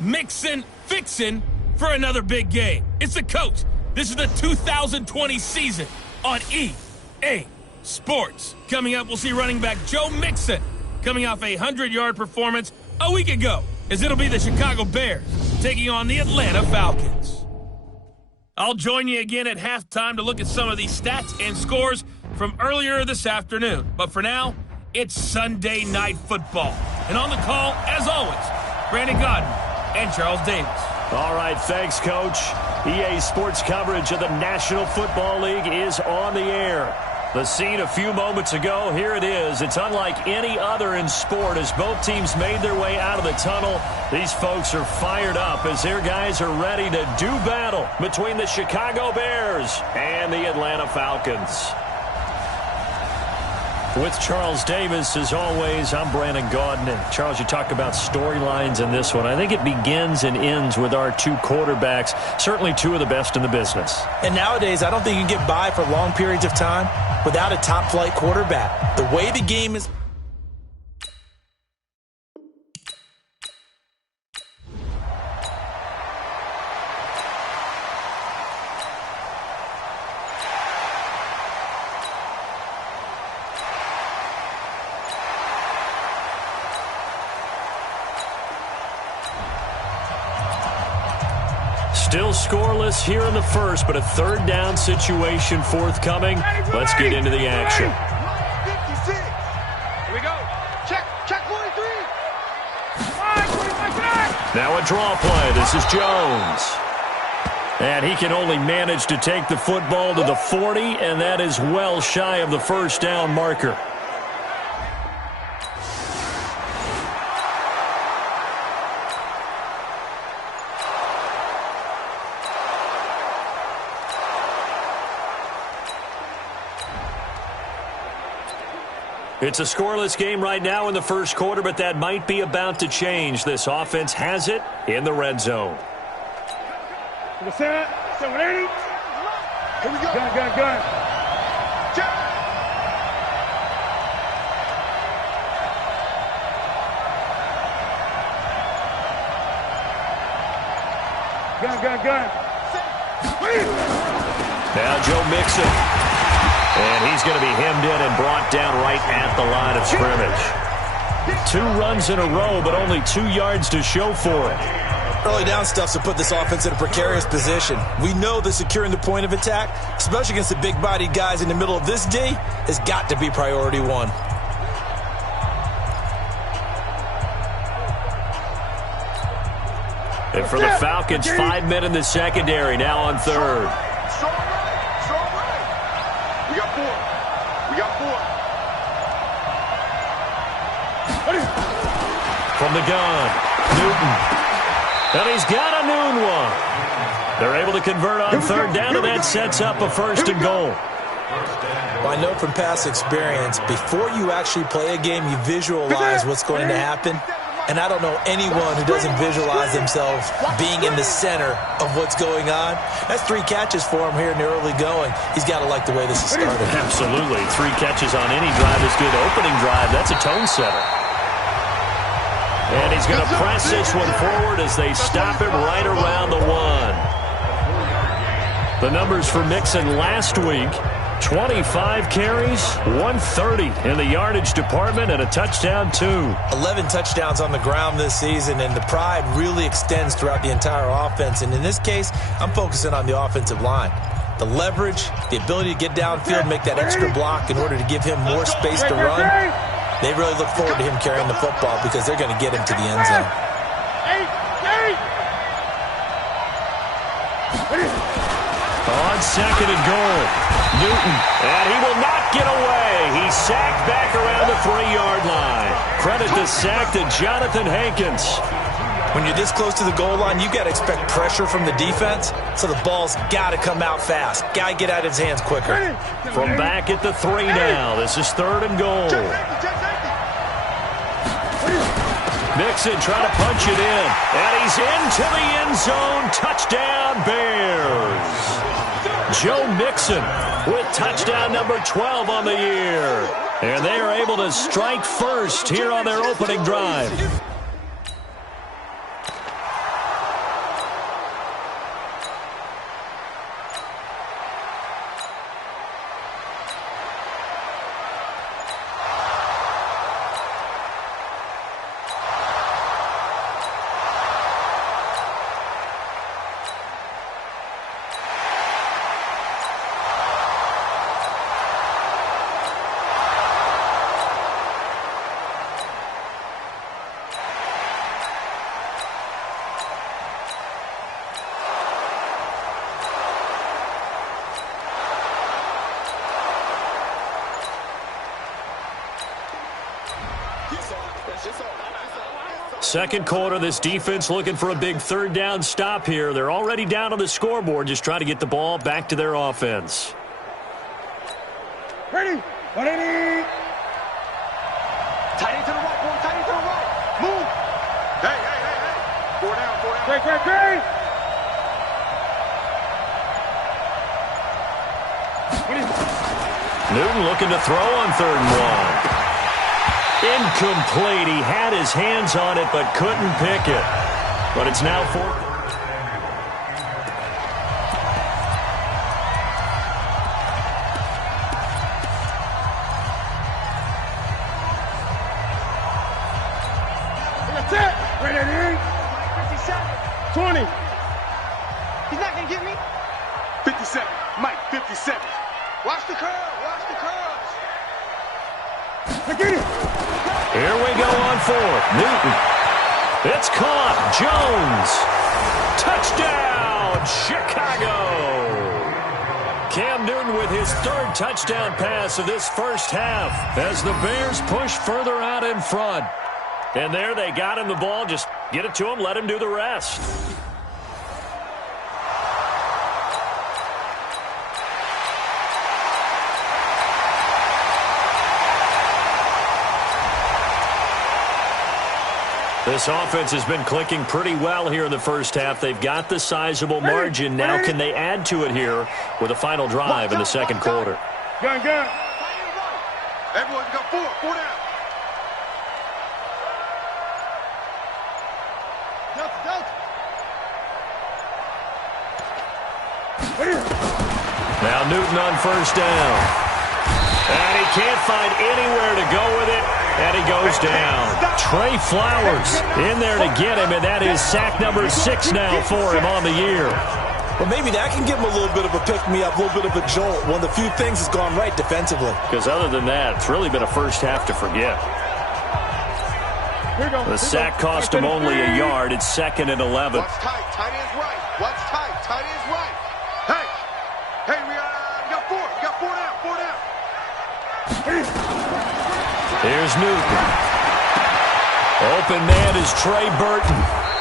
mixin', fixin' for another big game. It's the coach. This is the 2020 season on EA Sports. Coming up, we'll see running back Joe Mixon coming off a 100-yard performance a week ago, as it'll be the Chicago Bears taking on the Atlanta Falcons. I'll join you again at halftime to look at some of these stats and scores from earlier this afternoon. But for now, it's Sunday Night Football. And on the call, as always, Brandon Godden and Charles Davis. All right, thanks, Coach. EA Sports coverage of the National Football League is on the air. The scene a few moments ago, here it is. It's unlike any other in sport as both teams made their way out of the tunnel. These folks are fired up as their guys are ready to do battle between the Chicago Bears and the Atlanta Falcons. With Charles Davis, as always, I'm Brandon Gaudin. And Charles, you talk about storylines in this one. I think it begins and ends with our two quarterbacks, certainly two of the best in the business. And nowadays, I don't think you can get by for long periods of time without a top-flight quarterback. The way the game is... Still scoreless here in the first, but a third down situation forthcoming. Let's get into the action. 56. Here we go. Check 43. Now a draw play. This is Jones. And he can only manage to take the football to the 40, and that is well shy of the first down marker. It's a scoreless game right now in the first quarter, but that might be about to change. This offense has it in the red zone. Set 780. Here we go. Gun. Check. Gun. Now Joe Mixon. And he's going to be hemmed in and brought down right at the line of scrimmage. 2 runs in a row, but only 2 yards to show for it. Early down stuff to put this offense in a precarious position. We know that securing the point of attack, especially against the big-bodied guys in the middle of this D, has got to be priority one. And for the Falcons, 5 men in the secondary, now on third. From the gun, Newton. And he's got a noon one. They're able to convert on third down, and that sets up a first and goal. Well, I know from past experience, before you actually play a game, you visualize what's going to happen. And I don't know anyone who doesn't visualize themselves being in the center of what's going on. That's 3 catches for him here in the early going. He's got to like the way this is started. Absolutely. 3 catches on any drive is good. Opening drive, that's a tone setter. And he's going to press this one forward as they stop it right around the 1. The numbers for Mixon last week, 25 carries, 130 in the yardage department, and a touchdown, 2. 11 touchdowns on the ground this season, and the pride really extends throughout the entire offense. And in this case, I'm focusing on the offensive line. The leverage, the ability to get downfield, make that extra block in order to give him more space to run. They really look forward to him carrying the football because they're going to get him to the end zone. On second and goal, Newton, and he will not get away. He's sacked back around the 3-yard line. Credit the sack to Jonathan Hankins. When you're this close to the goal line, you got to expect pressure from the defense, so the ball's got to come out fast. Got to get out of his hands quicker. From back at the 3 now, this is third and goal. Mixon trying to punch it in, and he's into the end zone. Touchdown, Bears. Joe Mixon with touchdown number 12 on the year. And they are able to strike first here on their opening drive. Second quarter, this defense looking for a big third down stop here. They're already down on the scoreboard, just trying to get the ball back to their offense. Ready. Ready. Tight end to the right, boy. Tight end to the right. Move. Hey. 4 down. Great. Newton looking to throw on 3rd and 1. Incomplete. He had his hands on it but couldn't pick it. But it's now 4th. That's it. Ready. 57. 20. He's not going to get me. 57. Mike, 57. Watch the curve. Get it. Here we go on 4th. Newton. It's caught. Jones. Touchdown, Chicago. Cam Newton with his 3rd touchdown pass of this first half as the Bears push further out in front. And there they got him the ball. Just get it to him. Let him do the rest. This offense has been clicking pretty well here in the first half. They've got the sizable margin. Now can they add to it here with a final drive in the second quarter? Gun. Everyone got 4 down. Now Newton on 1st down. And he can't find anywhere to go with it. And he goes down. Trey Flowers in there to get him, and that is sack number 6 now for him on the year. Well, maybe that can give him a little bit of a pick-me-up, a little bit of a jolt. One of the few things has gone right defensively. Because other than that, it's really been a first half to forget. The sack cost him only a yard. It's 2nd and 11. Watch tight. Tight end's right. Watch tight. Tight end's right. Hey, we got 4. We got 4 down. 4 down. Here's Newton. Open man is Trey Burton.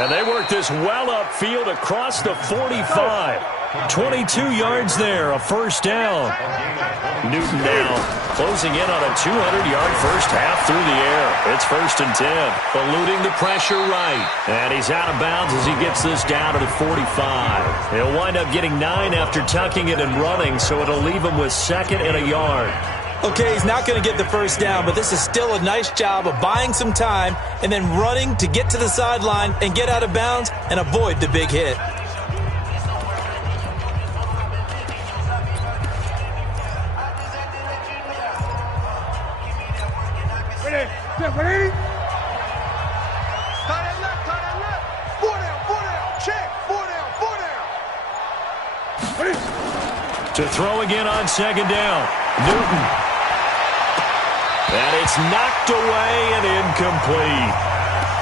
And they work this well upfield across the 45. 22 yards there, a first down. Newton now closing in on a 200-yard first half through the air. It's 1st and 10. Eluding the pressure right. And he's out of bounds as he gets this down to the 45. He'll wind up getting 9 after tucking it and running, so it'll leave him with 2nd and a yard. Okay, he's not going to get the first down, but this is still a nice job of buying some time and then running to get to the sideline and get out of bounds and avoid the big hit. Ready. Tight end left. 4 down. Check. 4 down. To throw again on 2nd down. Newton. And it's knocked away and incomplete.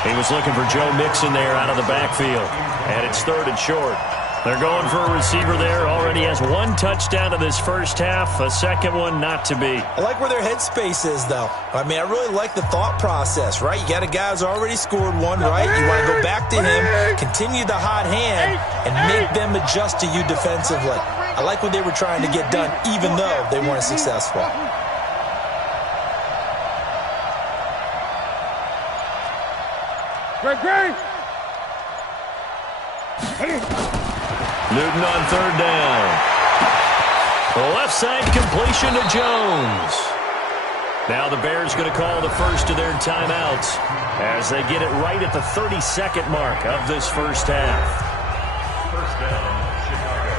He was looking for Joe Mixon there out of the backfield. And it's 3rd and short. They're going for a receiver there. Already has 1 touchdown in this first half. A second one not to be. I like where their headspace is, though. I mean, I really like the thought process, right? You got a guy who's already scored 1, right? You want to go back to him, continue the hot hand, and make them adjust to you defensively. I like what they were trying to get done, even though they weren't successful. Great. Newton on 3rd down. Left side completion to Jones. Now the Bears going to call the first of their timeouts as they get it right at the 32nd mark of this first half. First down, Chicago.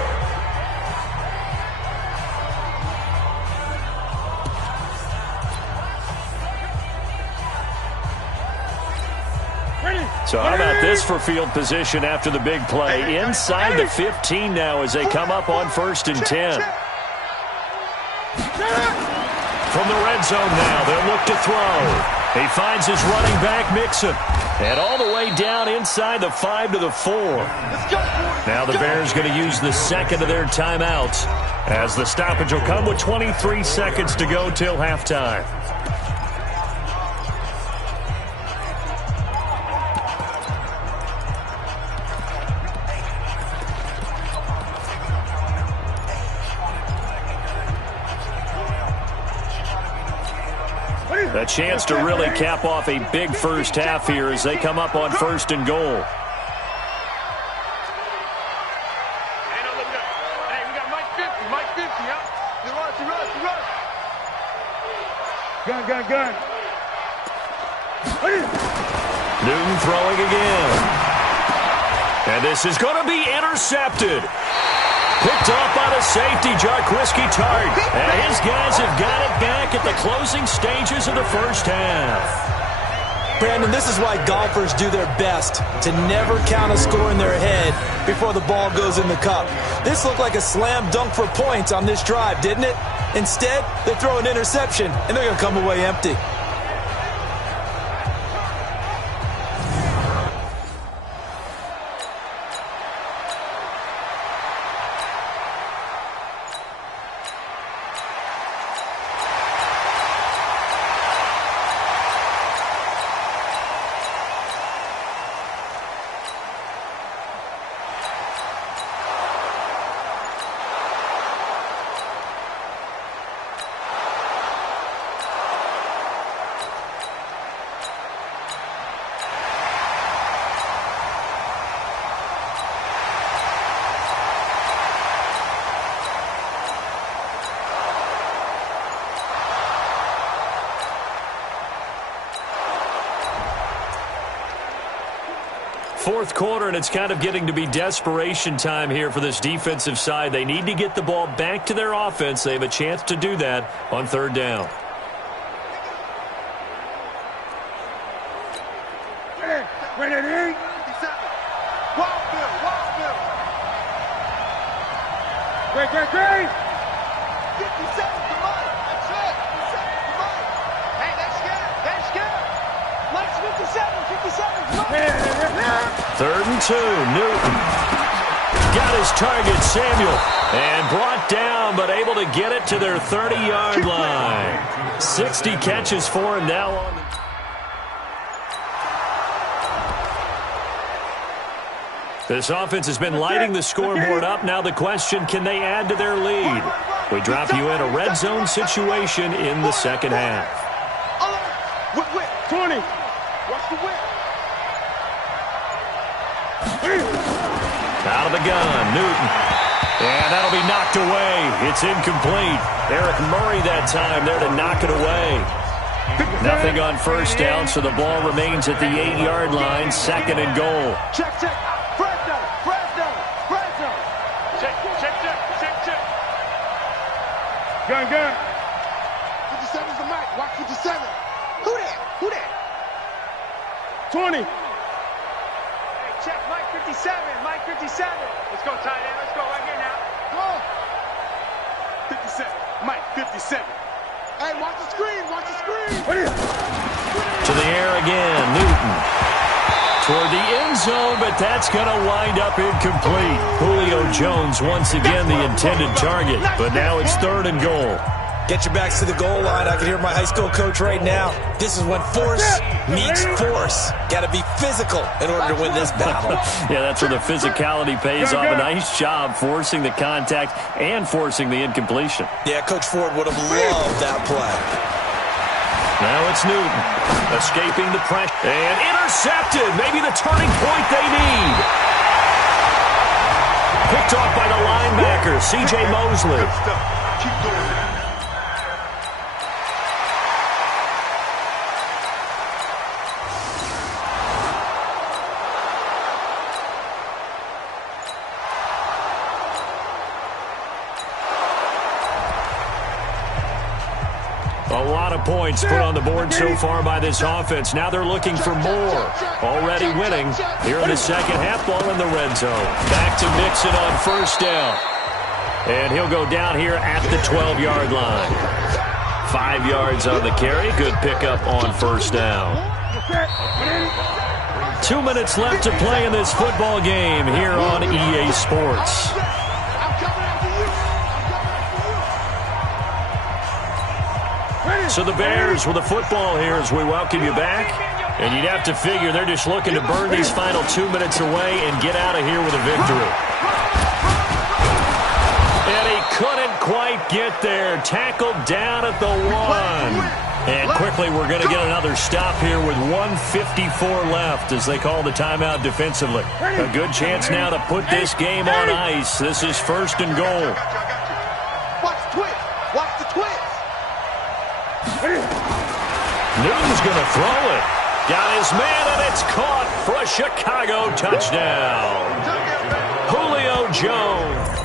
So how about this for field position after the big play? Inside the 15 now as they come up on 1st and 10. From the red zone now, they'll look to throw. He finds his running back, Mixon. And all the way down inside the 5 to the 4. Now the Bears going to use the second of their timeouts as the stoppage will come with 23 seconds to go till halftime. A chance to really cap off a big first half here as they come up on 1st and goal. Gun. Newton throwing again. And this is going to be intercepted. Picked off by the safety, Jarquiski Tart. And his guys have got it back at the closing stages of the first half. Brandon, this is why golfers do their best to never count a score in their head before the ball goes in the cup. This looked like a slam dunk for points on this drive, didn't it? Instead, they throw an interception, and they're going to come away empty. Fourth quarter, and it's kind of getting to be desperation time here for this defensive side. They need to get the ball back to their offense. They have a chance to do that on 3rd down. Great. 57, come on. That's it. 57, come on. Hey, that's good. Mike's 57, come on. 3rd and 2, Newton. Got his target, Samuel. And brought down, but able to get it to their 30-yard line. 60 catches for him now on the... This offense has been lighting the scoreboard up. Now the question, can they add to their lead? We drop you in a red zone situation in the second half. 20. Watch the whip. Out of the gun, Newton. And that'll be knocked away. It's incomplete. Eric Murray that time there to knock it away. Nothing on 1st down, so the ball remains at the 8-yard line, 2nd and goal. Check. Check. Gun. 57's the mic. Watch 57. Who that? 20. Hey, check Mike 57. Let's go, tight end. Let's go right here now. Go. 57. Mike 57. Hey, watch the screen. To the air again, Newton. Toward the end zone, but that's going to wind up incomplete. Julio Jones once again the intended target, but now it's 3rd and goal. Get your backs to the goal line. I can hear my high school coach right now. This is when force meets force. Got to be physical in order to win this battle. Yeah, that's where the physicality pays off. A nice job forcing the contact and forcing the incompletion. Yeah, Coach Ford would have loved that play. Now it's Newton escaping the pressure and intercepted. Maybe the turning point they need. Picked off by the linebacker, C.J. Mosley. Keep going. A lot of points put on the board so far by this offense. Now they're looking for more. Already winning here in the second half. Ball in the red zone. Back to Mixon on 1st down. And he'll go down here at the 12-yard line. 5 yards on the carry. Good pickup on 1st down. 2 minutes left to play in this football game here on EA Sports. So the Bears with the football here as we welcome you back. And you'd have to figure they're just looking to burn these final 2 minutes away and get out of here with a victory. And he couldn't quite get there. Tackled down at the 1. And quickly, we're going to get another stop here with 1:54 left as they call the timeout defensively. A good chance now to put this game on ice. This is 1st and goal. Watch the twist. Watch the twist. Newton's going to throw it. Got his man, and it's caught for a Chicago touchdown. Julio Jones.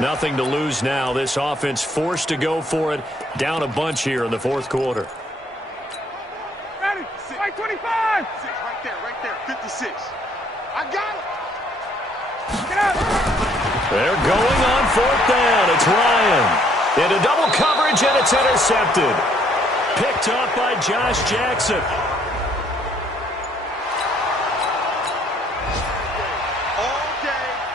Nothing to lose now. This offense forced to go for it. Down a bunch here in the 4th quarter. Ready? Right 25. Right there. 56. I got it. Get out. They're going on 4th down. It's Ryan. Into double coverage, and it's intercepted. Picked up by Josh Jackson.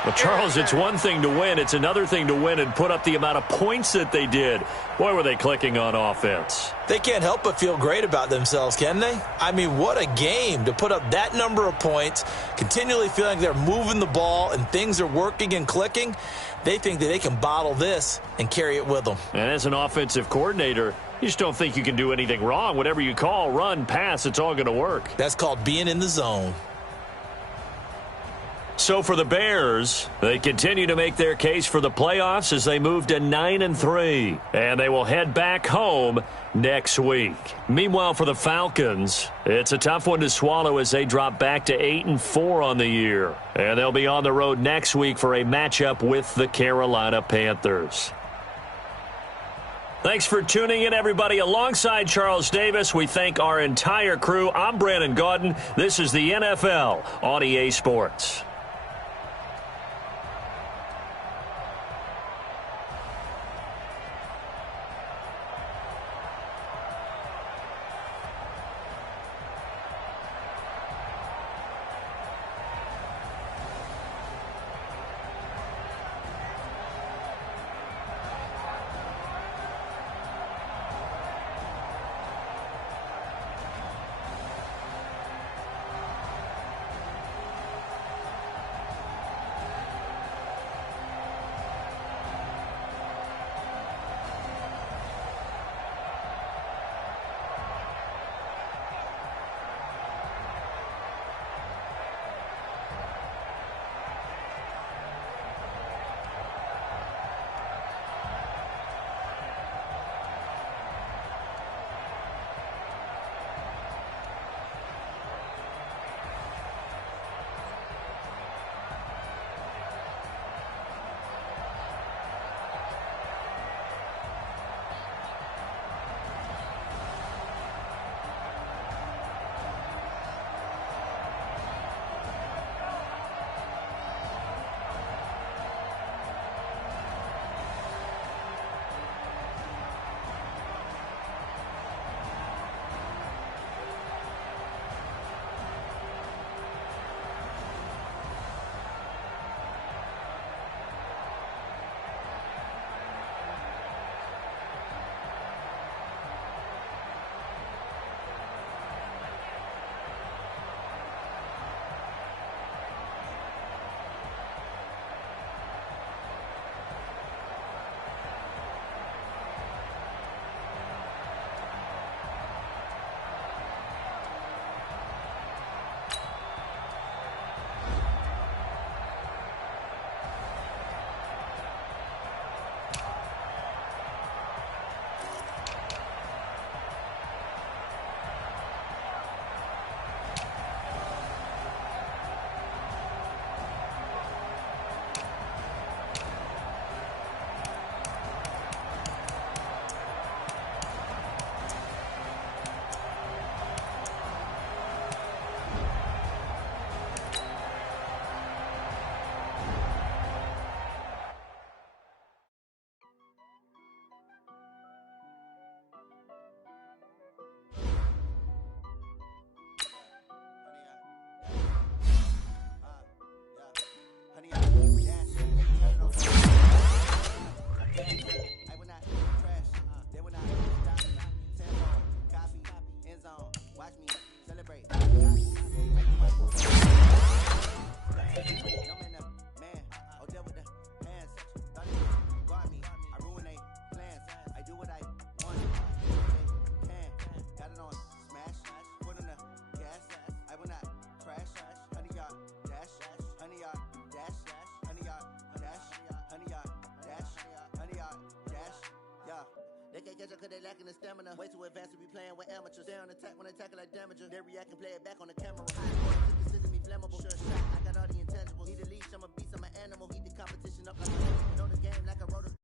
Well, Charles, it's one thing to win. It's another thing to win and put up the amount of points that they did. Boy, were they clicking on offense. They can't help but feel great about themselves, can they? I mean, what a game to put up that number of points, continually feeling they're moving the ball and things are working and clicking. They think that they can bottle this and carry it with them. And as an offensive coordinator, you just don't think you can do anything wrong. Whatever you call, run, pass, it's all going to work. That's called being in the zone. So for the Bears, they continue to make their case for the playoffs as they move to 9-3, and they will head back home next week. Meanwhile, for the Falcons, it's a tough one to swallow as they drop back to 8-4 on the year, and they'll be on the road next week for a matchup with the Carolina Panthers. Thanks for tuning in, everybody. Alongside Charles Davis, we thank our entire crew. I'm Brandon Gaudin. This is the NFL on EA Sports. can't catch up cause they lacking the stamina. Way too advanced to be playing with amateurs. Stay on attack when attack like damager. They react and play it back on the camera. High score, consider me flammable. Sure shot, I got all the intangibles. Need a leash, I'm a beast, I'm an animal. Heat the competition up like a know the game like a rotor.